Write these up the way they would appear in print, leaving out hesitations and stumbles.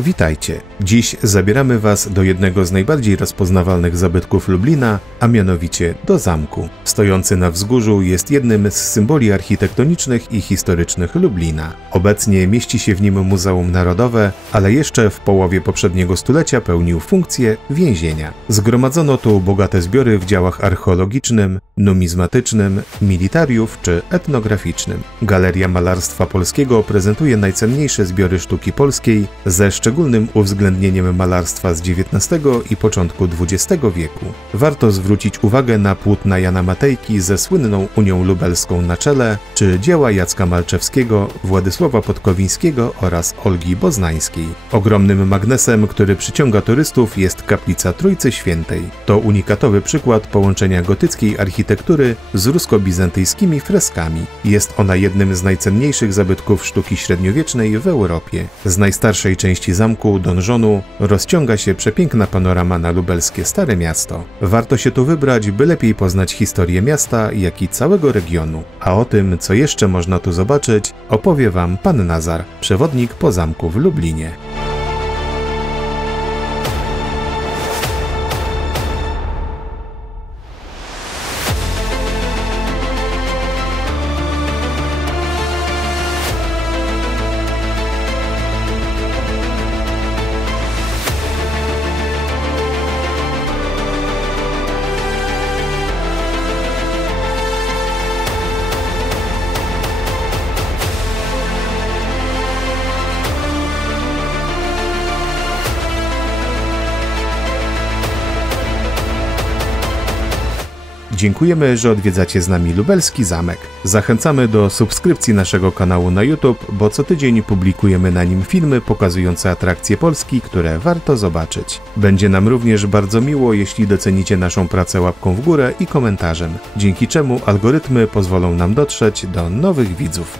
Witajcie! Dziś zabieramy Was do jednego z najbardziej rozpoznawalnych zabytków Lublina, a mianowicie do zamku. Stojący na wzgórzu jest jednym z symboli architektonicznych i historycznych Lublina. Obecnie mieści się w nim Muzeum Narodowe, ale jeszcze w połowie poprzedniego stulecia pełnił funkcję więzienia. Zgromadzono tu bogate zbiory w działach archeologicznym, numizmatycznym, militariów czy etnograficznym. Galeria Malarstwa Polskiego prezentuje najcenniejsze zbiory sztuki polskiej ze szczególnym uwzględnieniem malarstwa z XIX i początku XX wieku. Warto zwrócić uwagę na płótna Jana Matejki ze słynną Unią Lubelską na czele, czy dzieła Jacka Malczewskiego, Władysława Podkowińskiego oraz Olgi Boznańskiej. Ogromnym magnesem, który przyciąga turystów, jest kaplica Trójcy Świętej. To unikatowy przykład połączenia gotyckiej architektury z rusko-bizantyjskimi freskami. Jest ona jednym z najcenniejszych zabytków sztuki średniowiecznej w Europie. Z najstarszej części zamku, donżonu, rozciąga się przepiękna panorama na lubelskie Stare Miasto. Warto się tu wybrać, by lepiej poznać historię miasta, jak i całego regionu. A o tym, co jeszcze można tu zobaczyć, opowie Wam pan Nazar, przewodnik po zamku w Lublinie. Dziękujemy, że odwiedzacie z nami lubelski zamek. Zachęcamy do subskrypcji naszego kanału na YouTube, bo co tydzień publikujemy na nim filmy pokazujące atrakcje Polski, które warto zobaczyć. Będzie nam również bardzo miło, jeśli docenicie naszą pracę łapką w górę i komentarzem, dzięki czemu algorytmy pozwolą nam dotrzeć do nowych widzów.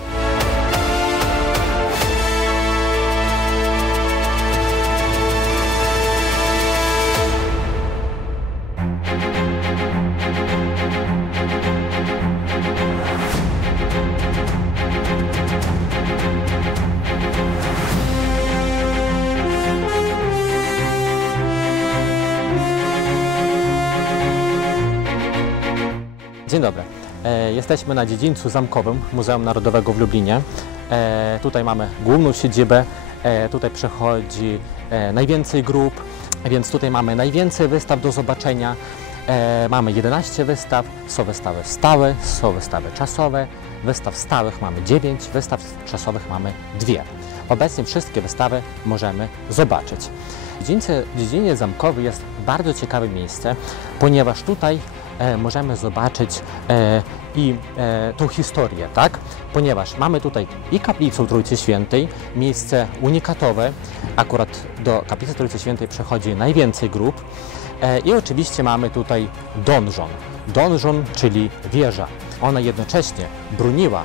Dzień dobry. Jesteśmy na dziedzińcu zamkowym Muzeum Narodowego w Lublinie. Tutaj mamy główną siedzibę, tutaj przechodzi najwięcej grup, więc tutaj mamy najwięcej wystaw do zobaczenia. Mamy 11 wystaw, są wystawy stałe, są wystawy czasowe. Wystaw stałych mamy 9, wystaw czasowych mamy 2. Obecnie wszystkie wystawy możemy zobaczyć. Dziedziniec zamkowy jest bardzo ciekawe miejsce, ponieważ tutaj możemy zobaczyć tą historię, tak? Ponieważ mamy tutaj i kaplicę Trójcy Świętej, miejsce unikatowe, akurat do kaplicy Trójcy Świętej przechodzi najwięcej grup i oczywiście mamy tutaj donżon. Donżon, czyli wieża. Ona jednocześnie broniła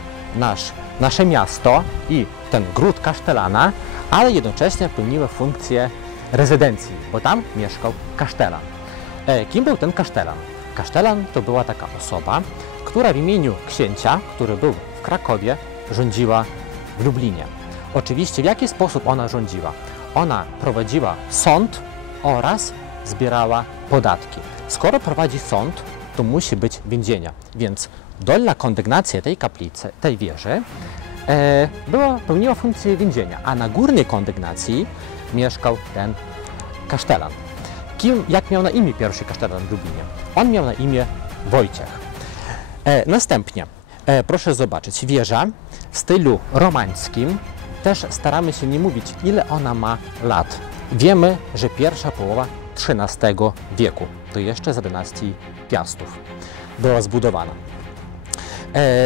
nasze miasto i ten gród kasztelana, ale jednocześnie pełniła funkcję rezydencji, bo tam mieszkał kasztelan. Kim był ten kasztelan? Kasztelan to była taka osoba, która w imieniu księcia, który był w Krakowie, rządziła w Lublinie. Oczywiście w jaki sposób ona rządziła? Ona prowadziła sąd oraz zbierała podatki. Skoro prowadzi sąd, to musi być więzienia, więc dolna kondygnacja tej kaplicy, tej wieży pełniła funkcję więzienia, a na górnej kondygnacji mieszkał ten kasztelan. Jak miał na imię pierwszy kasztelan w Lublinie? On miał na imię Wojciech. Następnie, proszę zobaczyć, wieża w stylu romańskim. Też staramy się nie mówić, ile ona ma lat. Wiemy, że pierwsza połowa XIII wieku, to jeszcze za dynastii Piastów, była zbudowana.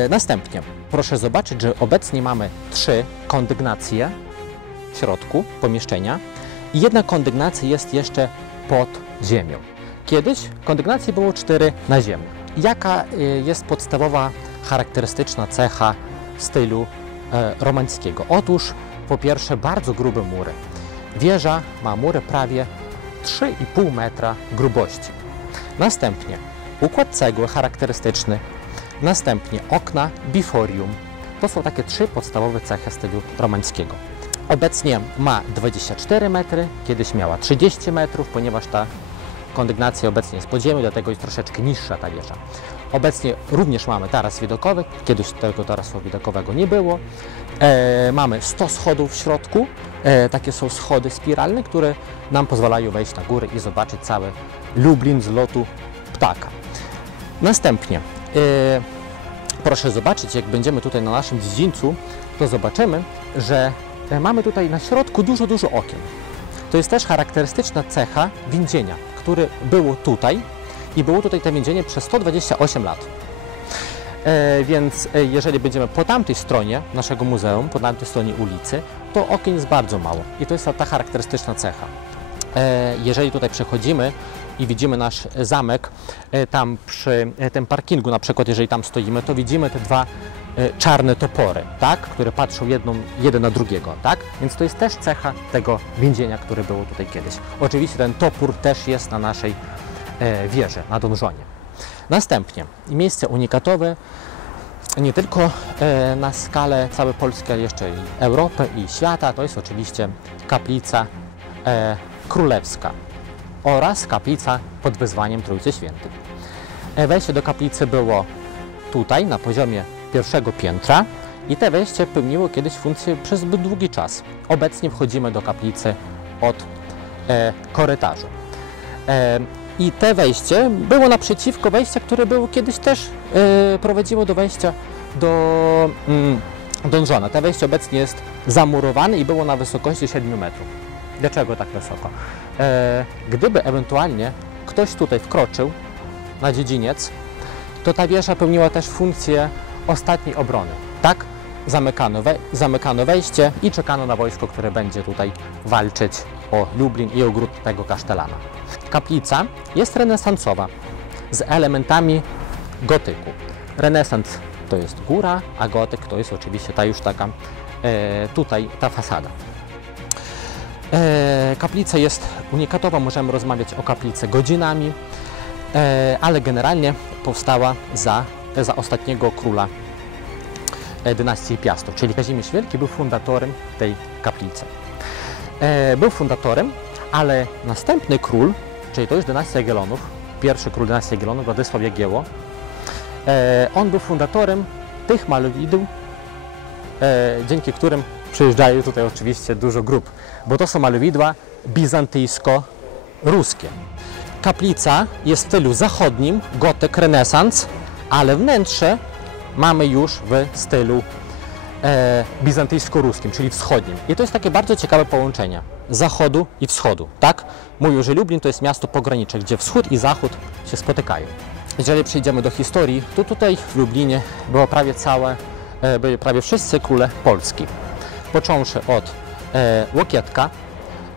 Następnie, proszę zobaczyć, że obecnie mamy 3 kondygnacje w środku pomieszczenia i jedna kondygnacja jest jeszcze pod ziemią. Kiedyś kondygnacji było 4 na ziemi. Jaka jest podstawowa charakterystyczna cecha stylu romańskiego? Otóż po pierwsze bardzo grube mury. Wieża ma mury prawie 3,5 metra grubości. Następnie układ cegły charakterystyczny. Następnie okna biforium. To są takie 3 podstawowe cechy stylu romańskiego. Obecnie ma 24 metry, kiedyś miała 30 metrów, ponieważ ta kondygnacja obecnie jest pod ziemią, dlatego jest troszeczkę niższa ta wieża. Obecnie również mamy taras widokowy, kiedyś tego tarasu widokowego nie było. Mamy 100 schodów w środku, takie są schody spiralne, które nam pozwalają wejść na górę i zobaczyć cały Lublin z lotu ptaka. Następnie, proszę zobaczyć, jak będziemy tutaj na naszym dziedzińcu, to zobaczymy, że mamy tutaj na środku dużo okien. To jest też charakterystyczna cecha więzienia, które było tutaj i było tutaj to więzienie przez 128 lat. Więc jeżeli będziemy po tamtej stronie naszego muzeum, po tamtej stronie ulicy, to okien jest bardzo mało i to jest ta charakterystyczna cecha. Jeżeli tutaj przechodzimy i widzimy nasz zamek, tam przy tym parkingu na przykład, jeżeli tam stoimy, to widzimy te dwa czarne topory, tak, które patrzą jeden na drugiego, tak? Więc to jest też cecha tego więzienia, które było tutaj kiedyś. Oczywiście ten topór też jest na naszej wieży, na donżonie. Następnie miejsce unikatowe, nie tylko na skalę całej Polski, ale jeszcze i Europy i świata, to jest oczywiście kaplica królewska oraz kaplica pod wezwaniem Trójcy Świętej. Wejście do kaplicy było tutaj, na poziomie pierwszego piętra i te wejście pełniło kiedyś funkcję przez zbyt długi czas. Obecnie wchodzimy do kaplicy od korytarzu. I te wejście było naprzeciwko wejścia, które było kiedyś też prowadziło do wejścia do donżona. To wejście obecnie jest zamurowane i było na wysokości 7 metrów. Dlaczego tak wysoko? Gdyby ewentualnie ktoś tutaj wkroczył na dziedziniec, to ta wieża pełniła też funkcję ostatniej obrony. Tak? Zamykano wejście i czekano na wojsko, które będzie tutaj walczyć o Lublin i o gród tego kasztelana. Kaplica jest renesansowa z elementami gotyku. Renesans to jest góra, a gotyk to jest oczywiście ta już taka tutaj ta fasada. Kaplica jest unikatowa, możemy rozmawiać o kaplicy godzinami, ale generalnie powstała za ostatniego króla dynastii Piastów, czyli Kazimierz Wielki był fundatorem tej kaplicy. Był fundatorem, ale następny król, czyli to już dynastia Jagiellonów, pierwszy król dynastii Jagiellonów, Władysław Jagiełło, on był fundatorem tych malowidł, dzięki którym przyjeżdżają tutaj oczywiście dużo grup, bo to są malowidła bizantyjsko-ruskie. Kaplica jest w stylu zachodnim, gotyk, renesans, ale wnętrze mamy już w stylu bizantyjsko-ruskim, czyli wschodnim. I to jest takie bardzo ciekawe połączenie zachodu i wschodu, tak? Mówią, że Lublin to jest miasto pogranicze, gdzie wschód i zachód się spotykają. Jeżeli przejdziemy do historii, to tutaj w Lublinie byli prawie wszyscy króle Polski. Począwszy od Łokietka,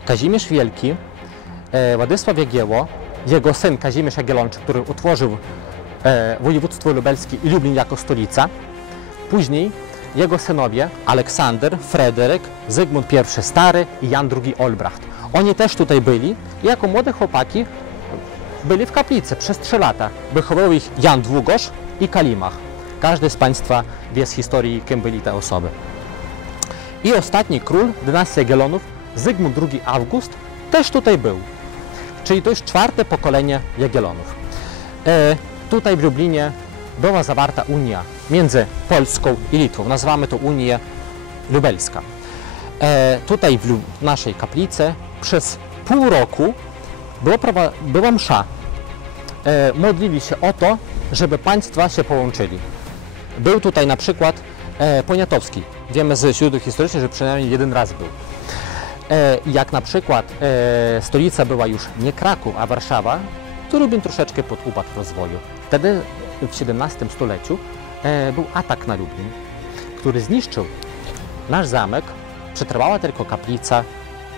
Kazimierz Wielki, Władysław Jagiełło, jego syn Kazimierz Jagiellończyk, który utworzył województwo lubelskie i Lublin jako stolica. Później jego synowie Aleksander, Fryderyk, Zygmunt I Stary i Jan II Olbracht. Oni też tutaj byli i jako młode chłopaki byli w kaplicy przez 3 lata. Wychował ich Jan Długosz i Kalimach. Każdy z Państwa wie z historii, kim byli te osoby. I ostatni król dynastii Jagiellonów, Zygmunt II August, też tutaj był. Czyli to już 4. pokolenie Jagiellonów. Tutaj w Lublinie była zawarta unia między Polską i Litwą. Nazywamy to Unię Lubelska. Tutaj w naszej kaplicy przez pół roku była msza. Modlili się o to, żeby państwa się połączyli. Był tutaj na przykład Poniatowski. Wiemy ze źródeł historycznych, że przynajmniej jeden raz był. Jak na przykład stolica była już nie Kraków, a Warszawa, to Lublin troszeczkę podupadł w rozwoju. Wtedy w XVII stuleciu był atak na Lublin, który zniszczył nasz zamek. Przetrwała tylko kaplica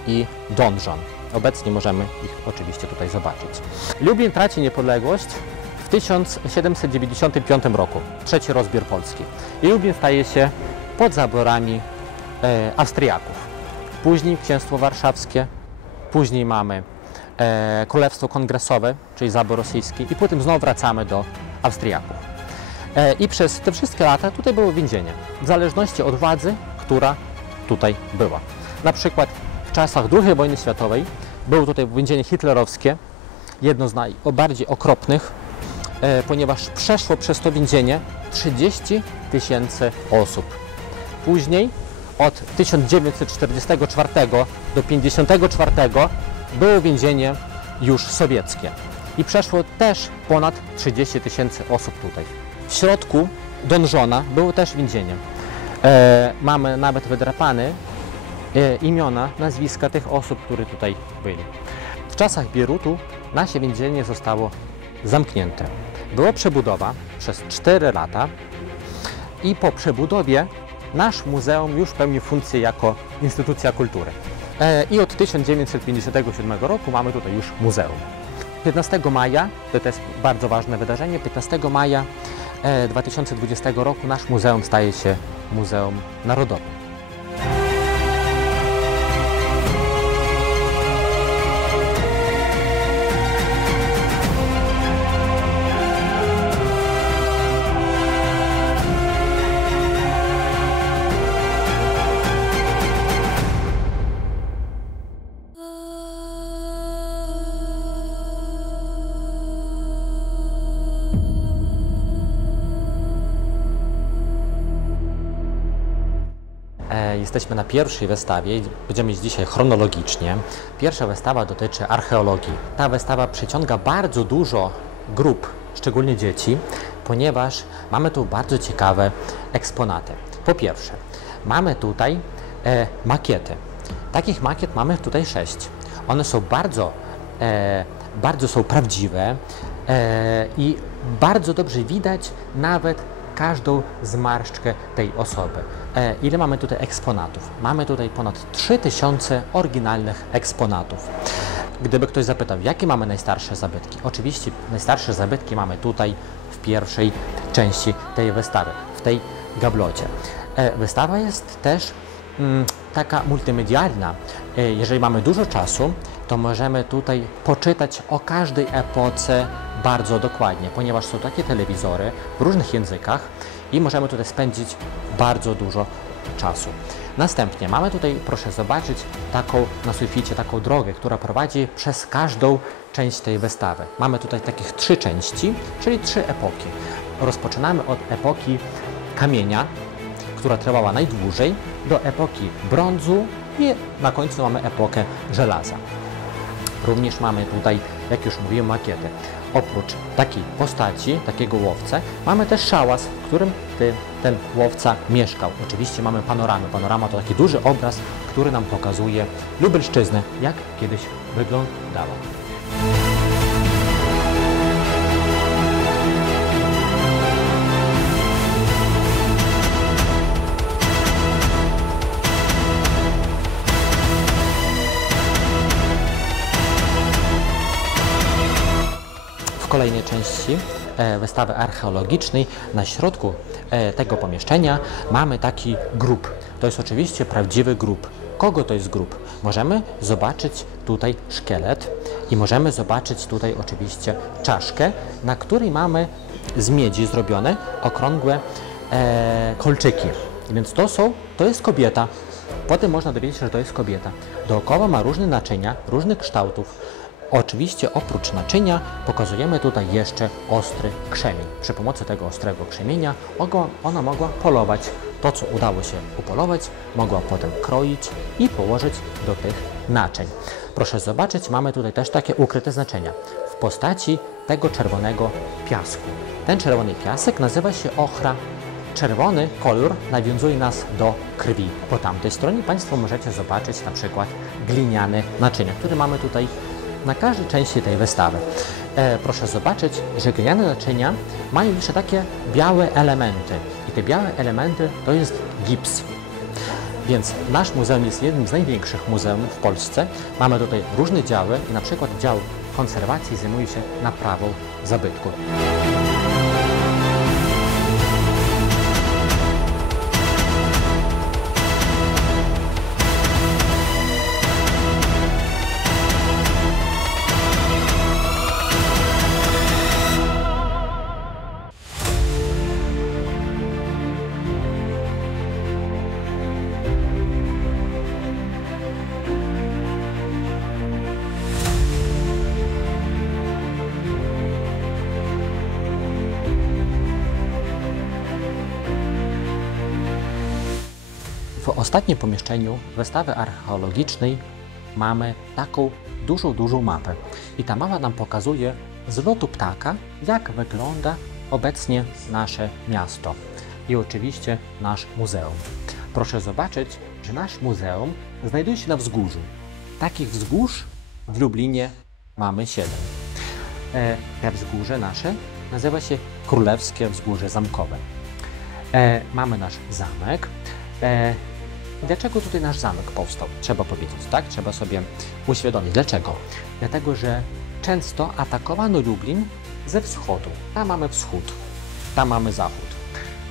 i donżon. Obecnie możemy ich oczywiście tutaj zobaczyć. Lublin traci niepodległość w 1795 roku, trzeci rozbiór Polski. I Lublin staje się pod zaborami Austriaków. Później Księstwo Warszawskie, później mamy Królestwo Kongresowe, czyli zabór rosyjski i potem znowu wracamy do Austriaków. I przez te wszystkie lata tutaj było więzienie, w zależności od władzy, która tutaj była. Na przykład w czasach II wojny światowej było tutaj więzienie hitlerowskie, jedno z najbardziej okropnych, ponieważ przeszło przez to więzienie 30 000 osób. Później od 1944 do 1954 było więzienie już sowieckie i przeszło też ponad 30 000 osób tutaj. W środku donżona było też więzienie. Mamy nawet wydrapane imiona, nazwiska tych osób, które tutaj byli. W czasach Bierutu nasze więzienie zostało zamknięte. Była przebudowa przez 4 lata i po przebudowie nasz muzeum już pełni funkcję jako instytucja kultury. I od 1957 roku mamy tutaj już muzeum. 15 maja, to jest bardzo ważne wydarzenie, 15 maja 2020 roku nasz muzeum staje się Muzeum Narodowym. Jesteśmy na pierwszej wystawie, będziemy iść dzisiaj chronologicznie. Pierwsza wystawa dotyczy archeologii. Ta wystawa przyciąga bardzo dużo grup, szczególnie dzieci, ponieważ mamy tu bardzo ciekawe eksponaty. Po pierwsze, mamy tutaj makiety. Takich makiet mamy tutaj 6. One są bardzo są prawdziwe i bardzo dobrze widać nawet każdą zmarszczkę tej osoby. Ile mamy tutaj eksponatów? Mamy tutaj ponad 3000 oryginalnych eksponatów. Gdyby ktoś zapytał, jakie mamy najstarsze zabytki? Oczywiście najstarsze zabytki mamy tutaj w pierwszej części tej wystawy, w tej gablocie. Wystawa jest też taka multimedialna. Jeżeli mamy dużo czasu, to możemy tutaj poczytać o każdej epoce bardzo dokładnie, ponieważ są takie telewizory w różnych językach i możemy tutaj spędzić bardzo dużo czasu. Następnie mamy tutaj, proszę zobaczyć, taką na suficie, taką drogę, która prowadzi przez każdą część tej wystawy. Mamy tutaj takich 3 części, czyli 3 epoki. Rozpoczynamy od epoki kamienia, która trwała najdłużej, do epoki brązu i na końcu mamy epokę żelaza. Również mamy tutaj, jak już mówiłem, makiety. Oprócz takiej postaci, takiego łowcy, mamy też szałas, w którym ten łowca mieszkał. Oczywiście mamy panoramę. Panorama to taki duży obraz, który nam pokazuje Lubelszczyznę, jak kiedyś wyglądała. W kolejnej części wystawy archeologicznej na środku tego pomieszczenia mamy taki grób. To jest oczywiście prawdziwy grób. Kogo to jest grób? Możemy zobaczyć tutaj szkielet i możemy zobaczyć tutaj oczywiście czaszkę, na której mamy z miedzi zrobione okrągłe kolczyki. Więc to jest kobieta. Potem można dowiedzieć się, że to jest kobieta. Dookoła ma różne naczynia, różnych kształtów. Oczywiście oprócz naczynia pokazujemy tutaj jeszcze ostry krzemień. Przy pomocy tego ostrego krzemienia ona mogła polować. To, co udało się upolować, mogła potem kroić i położyć do tych naczyń. Proszę zobaczyć, mamy tutaj też takie ukryte znaczenia w postaci tego czerwonego piasku. Ten czerwony piasek nazywa się ochra. Czerwony kolor nawiązuje nas do krwi. Po tamtej stronie Państwo możecie zobaczyć na przykład gliniane naczynia, które mamy tutaj na każdej części tej wystawy. Proszę zobaczyć, że gliniane naczynia mają jeszcze takie białe elementy i te białe elementy to jest gips. Więc nasz muzeum jest jednym z największych muzeów w Polsce. Mamy tutaj różne działy i na przykład dział konserwacji zajmuje się naprawą zabytków. w ostatnim pomieszczeniu wystawy archeologicznej mamy taką dużą mapę. I ta mapa nam pokazuje z lotu ptaka, jak wygląda obecnie nasze miasto i oczywiście nasz muzeum. Proszę zobaczyć, że nasz muzeum znajduje się na wzgórzu. Takich wzgórz w Lublinie mamy 7. Te wzgórze nasze nazywa się Królewskie Wzgórze Zamkowe. Mamy nasz zamek. Dlaczego tutaj nasz zamek powstał? Trzeba powiedzieć, tak? Trzeba sobie uświadomić. Dlaczego? Dlatego, że często atakowano Lublin ze wschodu. Tam mamy wschód, tam mamy zachód.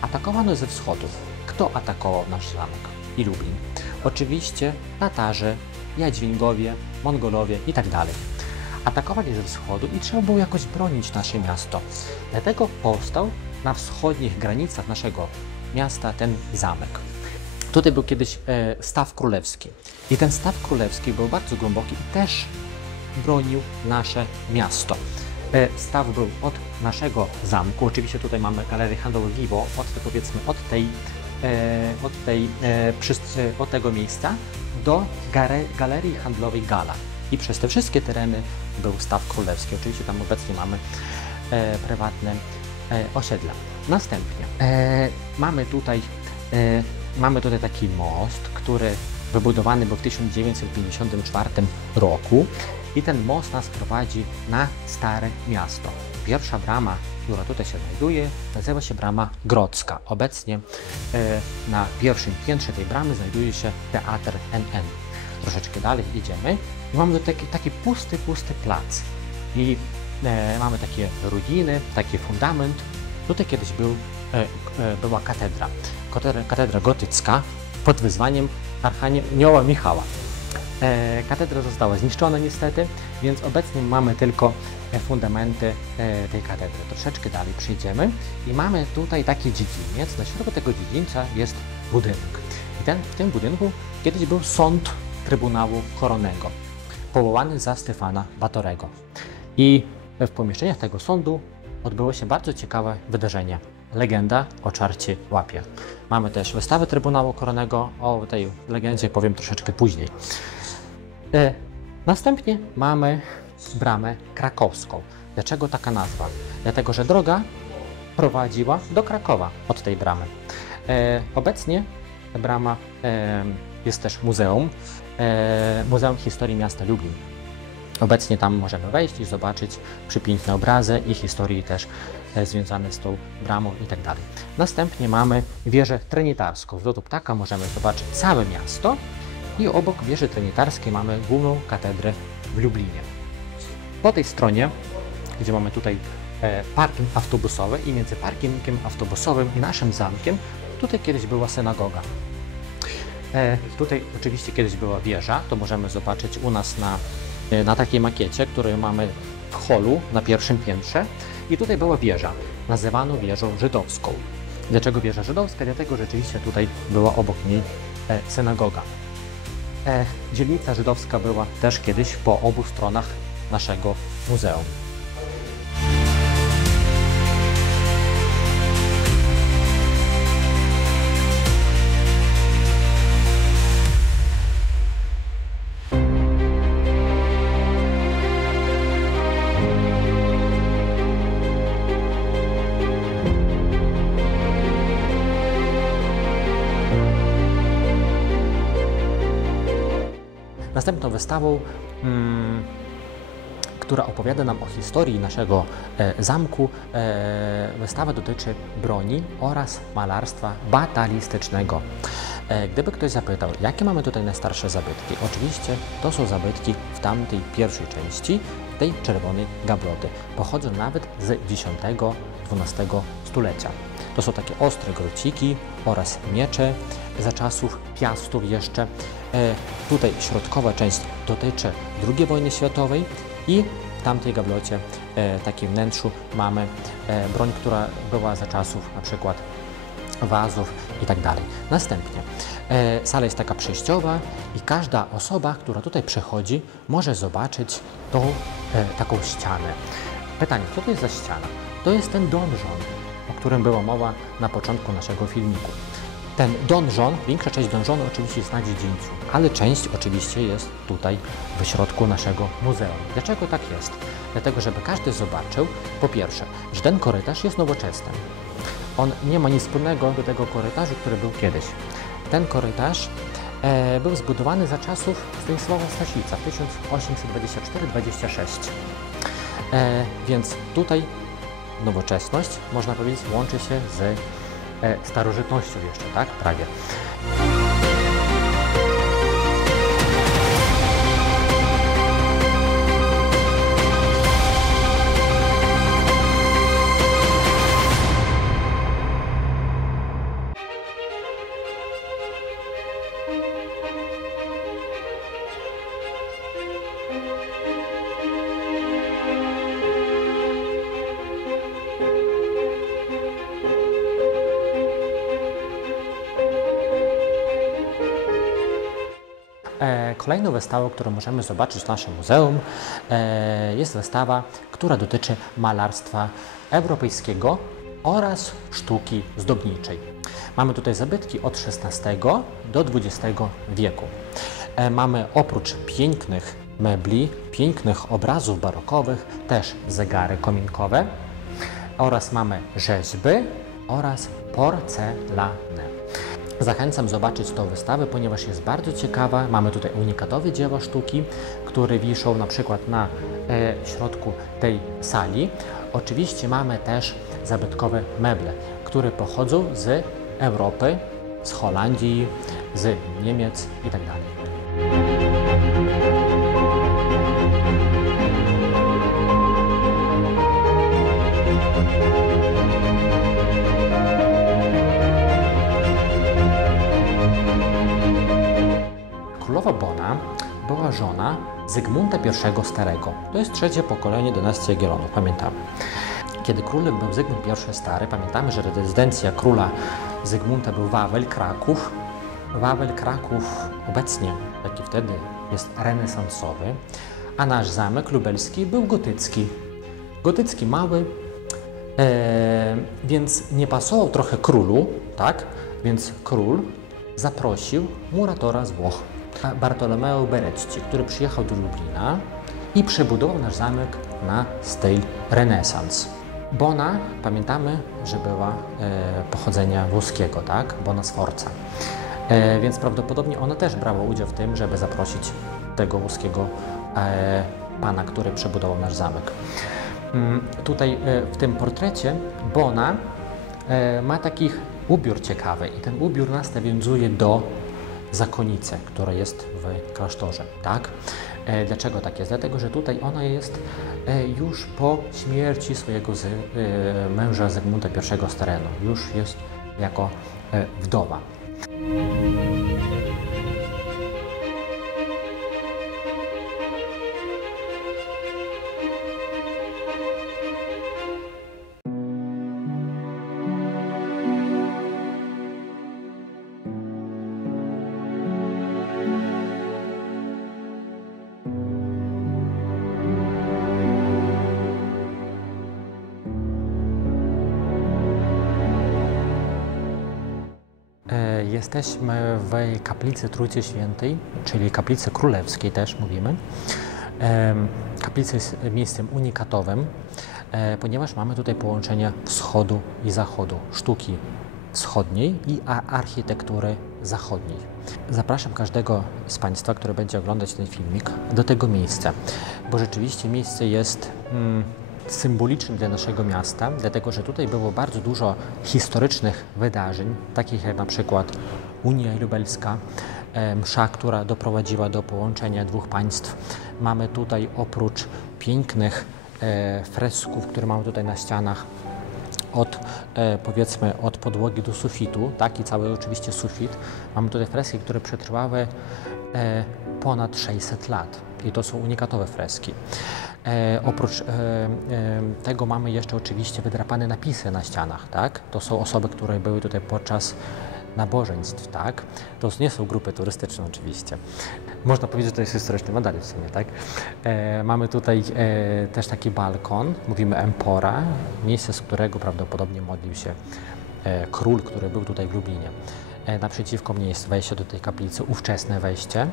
Atakowano ze wschodu. Kto atakował nasz zamek i Lublin? Oczywiście Tatarzy, Jadźwigowie, Mongolowie i tak dalej. Atakowali ze wschodu i trzeba było jakoś bronić nasze miasto. Dlatego powstał na wschodnich granicach naszego miasta ten zamek. Tutaj był kiedyś staw królewski i ten staw królewski był bardzo głęboki i też bronił nasze miasto. Staw był od naszego zamku, oczywiście tutaj mamy galerię handlową Vivo, powiedzmy od tego miejsca do galerii handlowej Gala. I przez te wszystkie tereny był staw królewski. Oczywiście tam obecnie mamy prywatne osiedla. Następnie mamy tutaj taki most, który wybudowany był w 1954 roku i ten most nas prowadzi na Stare Miasto. Pierwsza brama, która tutaj się znajduje, nazywa się brama Grodzka. Obecnie na pierwszym piętrze tej bramy znajduje się Teatr NN. Troszeczkę dalej idziemy i mamy taki pusty plac i mamy takie ruiny, taki fundament. Tutaj kiedyś była katedra gotycka pod wyzwaniem archanioła Michała. Katedra została zniszczona niestety, więc obecnie mamy tylko fundamenty tej katedry. Troszeczkę dalej przyjdziemy i mamy tutaj taki dziedziniec. Na środku tego dziedzińca jest budynek. I w tym budynku kiedyś był sąd Trybunału Koronnego, powołany za Stefana Batorego. I w pomieszczeniach tego sądu odbyło się bardzo ciekawe wydarzenie. Legenda o czarcie łapie. Mamy też wystawę Trybunału Koronnego, o tej legendzie powiem troszeczkę później. Następnie mamy bramę krakowską. Dlaczego taka nazwa? Dlatego, że droga prowadziła do Krakowa od tej bramy. Obecnie brama jest też muzeum, Muzeum Historii Miasta Lublin. Obecnie tam możemy wejść i zobaczyć przepiękne obrazy i historii też związane z tą bramą i tak dalej. Następnie mamy wieżę trynitarską. Z lotu ptaka możemy zobaczyć całe miasto i obok wieży trinitarskiej mamy główną katedrę w Lublinie. Po tej stronie, gdzie mamy tutaj parking autobusowy i między parkingiem autobusowym i naszym zamkiem, tutaj kiedyś była synagoga. Tutaj oczywiście kiedyś była wieża, to możemy zobaczyć u nas na takiej makiecie, którą mamy w holu na pierwszym piętrze. I tutaj była wieża, nazywaną wieżą żydowską. Dlaczego wieża żydowska? Dlatego rzeczywiście tutaj była obok niej synagoga. Dzielnica żydowska była też kiedyś po obu stronach naszego muzeum. Następną wystawą, która opowiada nam o historii naszego zamku, wystawa dotyczy broni oraz malarstwa batalistycznego. Gdyby ktoś zapytał, jakie mamy tutaj najstarsze zabytki, oczywiście to są zabytki w tamtej pierwszej części, tej czerwonej gabloty. Pochodzą nawet z X-XII stulecia. To są takie ostre grociki oraz miecze za czasów Piastów jeszcze. Tutaj środkowa część dotyczy II wojny światowej i w tamtej gablocie, takim wnętrzu mamy broń, która była za czasów na przykład Wazów i tak dalej. Następnie sala jest taka przejściowa i każda osoba, która tutaj przechodzi, może zobaczyć tą taką ścianę. Pytanie, co to jest za ściana? To jest ten donżon, o którym była mowa na początku naszego filmiku. Ten donżon, większa część donżonu oczywiście jest na dziedzińcu, ale część oczywiście jest tutaj w środku naszego muzeum. Dlaczego tak jest? Dlatego, żeby każdy zobaczył, po pierwsze, że ten korytarz jest nowoczesny. On nie ma nic wspólnego do tego korytarza, który był kiedyś. Ten korytarz był zbudowany za czasów Stanisława Staszica w 1824-26. Więc tutaj nowoczesność, można powiedzieć, łączy się z starożytnością jeszcze, tak? Prawie. Kolejną wystawą, którą możemy zobaczyć w naszym muzeum, jest wystawa, która dotyczy malarstwa europejskiego oraz sztuki zdobniczej. Mamy tutaj zabytki od XVI do XX wieku. Mamy oprócz pięknych mebli, pięknych obrazów barokowych, też zegary kominkowe oraz mamy rzeźby oraz porcelanę. Zachęcam zobaczyć tą wystawę, ponieważ jest bardzo ciekawa. Mamy tutaj unikatowe dzieła sztuki, które wiszą na przykład na środku tej sali. Oczywiście mamy też zabytkowe meble, które pochodzą z Europy, z Holandii, z Niemiec itd. Królowa Bona była żona Zygmunta I Starego. To jest trzecie pokolenie dynastii Jagiellonów, pamiętamy. Kiedy królem był Zygmunt I Stary, pamiętamy, że rezydencja króla Zygmunta był Wawel, Kraków. Wawel, Kraków obecnie, jaki wtedy jest renesansowy, a nasz zamek lubelski był gotycki. Gotycki mały, więc nie pasował trochę królu, tak? Więc król zaprosił muratora z Włoch, Bartolomeo Berecci, który przyjechał do Lublina i przebudował nasz zamek na styl renesans. Bona, pamiętamy, że była pochodzenia włoskiego, tak? Bona Sforza. Więc prawdopodobnie ona też brała udział w tym, żeby zaprosić tego włoskiego pana, który przebudował nasz zamek. Tutaj w tym portrecie Bona ma taki ubiór ciekawy i ten ubiór nas nawiązuje do zakonicy, która jest w klasztorze, tak? Dlaczego tak jest? Dlatego, że tutaj ona jest już po śmierci swojego męża Zygmunta I Starego. Już jest jako wdowa. Jesteśmy w kaplicy Trójcy Świętej, czyli kaplicy królewskiej też mówimy. Kaplica jest miejscem unikatowym, ponieważ mamy tutaj połączenie wschodu i zachodu, sztuki wschodniej i architektury zachodniej. Zapraszam każdego z Państwa, który będzie oglądać ten filmik, do tego miejsca, bo rzeczywiście miejsce jest symbolicznym dla naszego miasta, dlatego że tutaj było bardzo dużo historycznych wydarzeń, takich jak na przykład Unia Lubelska, msza, która doprowadziła do połączenia dwóch państw. Mamy tutaj oprócz pięknych fresków, które mamy tutaj na ścianach, powiedzmy od podłogi do sufitu, tak, i cały oczywiście sufit. Mamy tutaj freski, które przetrwały ponad 600 lat i to są unikatowe freski. Oprócz tego mamy jeszcze oczywiście wydrapane napisy na ścianach, tak? To są osoby, które były tutaj podczas nabożeństw, tak? To nie są grupy turystyczne oczywiście. Można powiedzieć, że to jest historyczny medalion w sumie, tak? Mamy tutaj też taki balkon, mówimy empora, miejsce, z którego prawdopodobnie modlił się król, który był tutaj w Lublinie. Naprzeciwko mnie jest wejście do tej kaplicy, ówczesne wejście.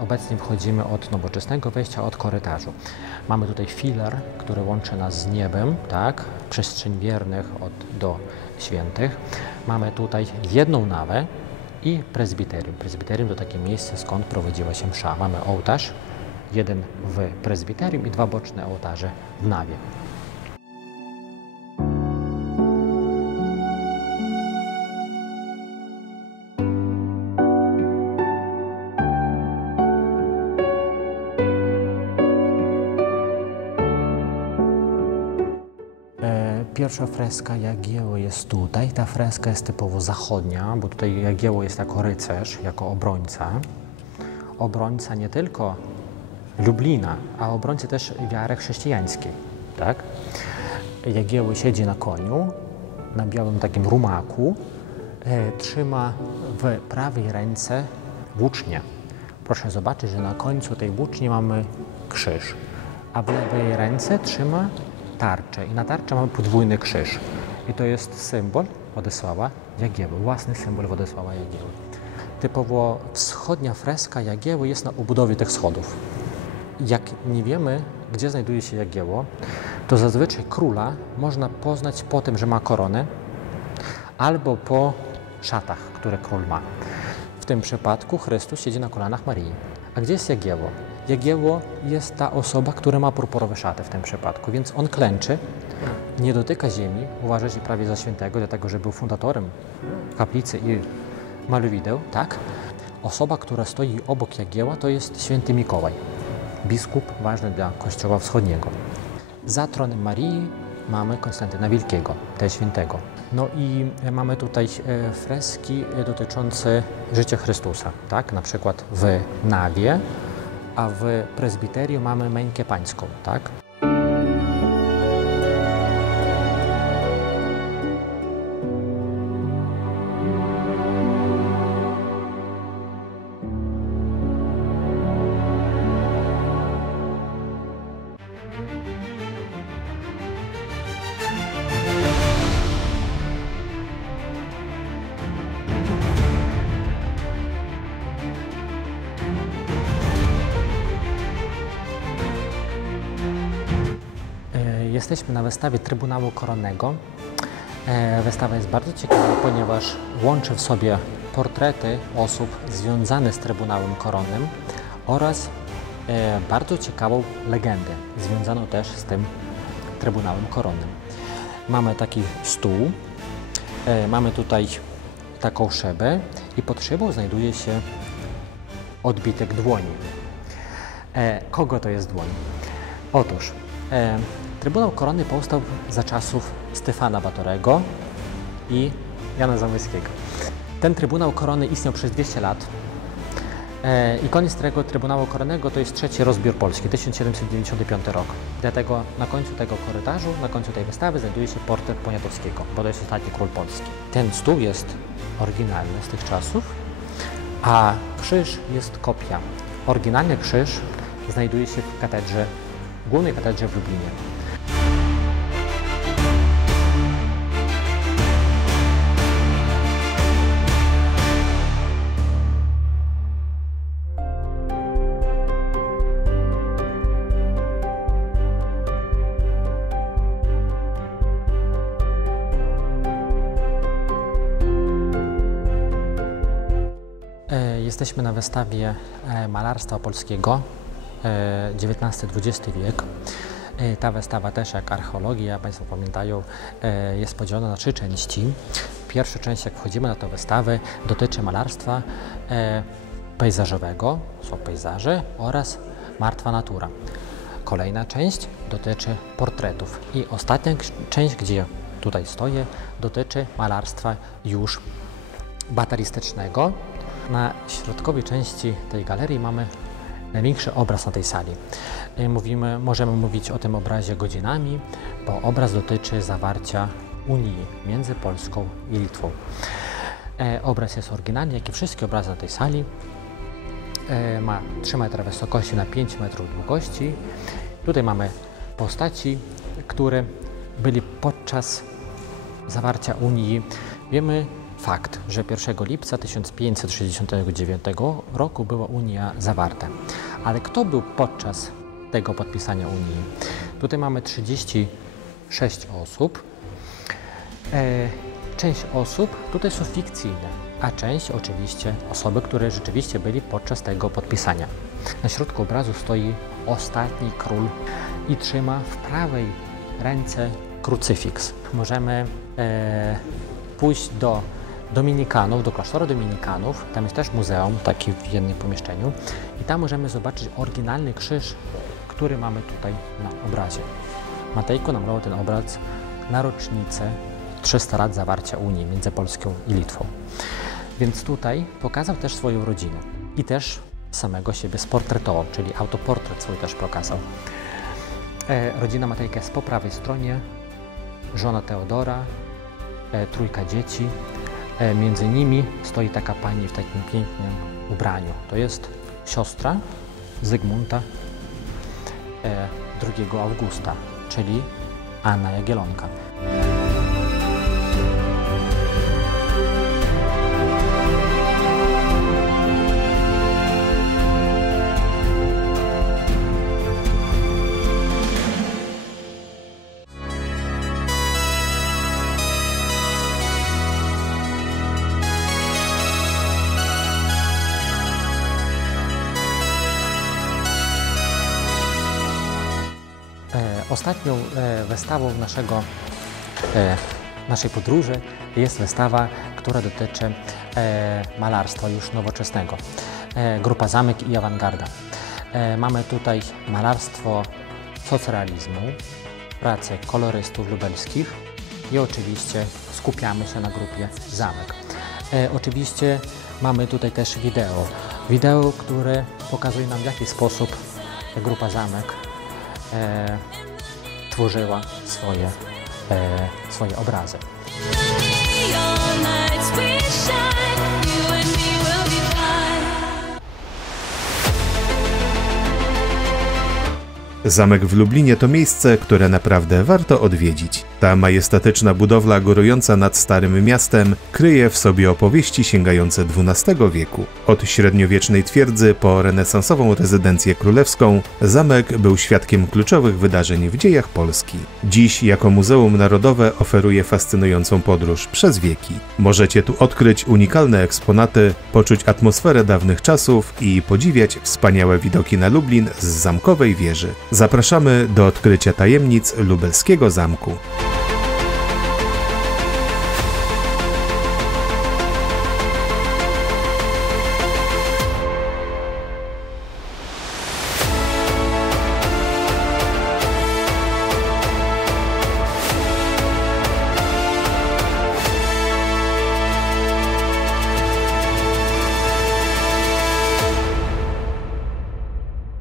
Obecnie wchodzimy od nowoczesnego wejścia, od korytarzu. Mamy tutaj filar, który łączy nas z niebem, tak? Przestrzeń wiernych do świętych. Mamy tutaj jedną nawę i prezbiterium. Prezbiterium to takie miejsce, skąd prowadziła się msza. Mamy ołtarz, jeden w prezbiterium i dwa boczne ołtarze w nawie. Pierwsza freska Jagieły jest tutaj. Ta freska jest typowo zachodnia, bo tutaj Jagiełło jest jako rycerz, jako obrońca. Obrońca nie tylko Lublina, a obrońca też wiary chrześcijańskiej. Tak? Jagiełło siedzi na koniu, na białym takim rumaku, trzyma w prawej ręce włócznię. Proszę zobaczyć, że na końcu tej włóczni mamy krzyż, a w lewej ręce trzyma tarczę i na tarczy mamy podwójny krzyż. I to jest symbol Władysława Jagieły, własny symbol Władysława Jagieły. Typowo wschodnia freska Jagieły jest na obudowie tych schodów. Jak nie wiemy, gdzie znajduje się Jagiełło, to zazwyczaj króla można poznać po tym, że ma koronę, albo po szatach, które król ma. W tym przypadku Chrystus siedzi na kolanach Maryi. A gdzie jest Jagiełło? Jagiełło jest ta osoba, która ma purpurowe szaty w tym przypadku, więc on klęczy, nie dotyka ziemi, uważa się prawie za świętego, dlatego że był fundatorem kaplicy i malowideł, tak? Osoba, która stoi obok Jagiełła, to jest święty Mikołaj, biskup ważny dla Kościoła Wschodniego. Za tronem Marii mamy Konstantyna Wielkiego, też świętego. No i mamy tutaj freski dotyczące życia Chrystusa, tak? Na przykład w nawie, a w prezbiterium mamy mękę pańską, tak? Jesteśmy na wystawie Trybunału Koronnego. Wystawa jest bardzo ciekawa, ponieważ łączy w sobie portrety osób związanych z Trybunałem Koronnym oraz bardzo ciekawą legendę związaną też z tym Trybunałem Koronnym. Mamy taki stół, mamy tutaj taką szybę i pod szybą znajduje się odbitek dłoni. Kogo to jest dłoń? Otóż Trybunał Koronny powstał za czasów Stefana Batorego i Jana Zamoyskiego. Ten Trybunał Koronny istniał przez 200 lat i koniec tego Trybunału Koronnego to jest trzeci rozbiór Polski, 1795 rok. Dlatego na końcu tego korytarzu, na końcu tej wystawy znajduje się portret Poniatowskiego, bo to jest ostatni król Polski. Ten stół jest oryginalny z tych czasów, a krzyż jest kopia. Oryginalny krzyż znajduje się w katedrze, głównej katedrze w Lublinie. Jesteśmy na wystawie malarstwa polskiego XIX-XX wiek. Ta wystawa też, jak archeologia, Państwo pamiętają, jest podzielona na 3 części. Pierwsza część, jak wchodzimy na tę wystawę, dotyczy malarstwa pejzażowego, są pejzaże, oraz martwa natura. Kolejna część dotyczy portretów i ostatnia część, gdzie tutaj stoję, dotyczy malarstwa już batalistycznego. Na środkowej części tej galerii mamy największy obraz na tej sali. Możemy mówić o tym obrazie godzinami, bo obraz dotyczy zawarcia Unii między Polską i Litwą. Obraz jest oryginalny, jak i wszystkie obrazy na tej sali. Ma 3 metry wysokości na 5 metrów długości. Tutaj mamy postaci, które byli podczas zawarcia Unii. Wiemy, fakt, że 1 lipca 1569 roku była Unia zawarta. Ale kto był podczas tego podpisania Unii? Tutaj mamy 36 osób. Część osób tutaj są fikcyjne, a część oczywiście osoby, które rzeczywiście byli podczas tego podpisania. Na środku obrazu stoi ostatni król i trzyma w prawej ręce krucyfiks. Możemy pójść do Dominikanów, do klasztoru Dominikanów, tam jest też muzeum, taki w jednym pomieszczeniu i tam możemy zobaczyć oryginalny krzyż, który mamy tutaj na obrazie. Matejko namalował ten obraz na rocznicę 300 lat zawarcia Unii między Polską i Litwą. Więc tutaj pokazał też swoją rodzinę i też samego siebie sportretował, czyli autoportret swój też pokazał. Rodzina Matejka jest po prawej stronie, żona Teodora, trójka dzieci. Między nimi stoi taka pani w takim pięknym ubraniu. To jest siostra Zygmunta II Augusta, czyli Anna Jagiellonka. Ostatnią wystawą naszej podróży jest wystawa, która dotyczy malarstwa już nowoczesnego. Grupa Zamek i awangarda. Mamy tutaj malarstwo socrealizmu, prace kolorystów lubelskich i oczywiście skupiamy się na grupie Zamek. Oczywiście mamy tutaj też wideo, które pokazuje nam, w jaki sposób grupa Zamek tworzyła swoje obrazy. Zamek w Lublinie to miejsce, które naprawdę warto odwiedzić. Ta majestatyczna budowla górująca nad Starym Miastem kryje w sobie opowieści sięgające XII wieku. Od średniowiecznej twierdzy po renesansową rezydencję królewską, zamek był świadkiem kluczowych wydarzeń w dziejach Polski. Dziś jako Muzeum Narodowe oferuje fascynującą podróż przez wieki. Możecie tu odkryć unikalne eksponaty, poczuć atmosferę dawnych czasów i podziwiać wspaniałe widoki na Lublin z zamkowej wieży. Zapraszamy do odkrycia tajemnic lubelskiego zamku.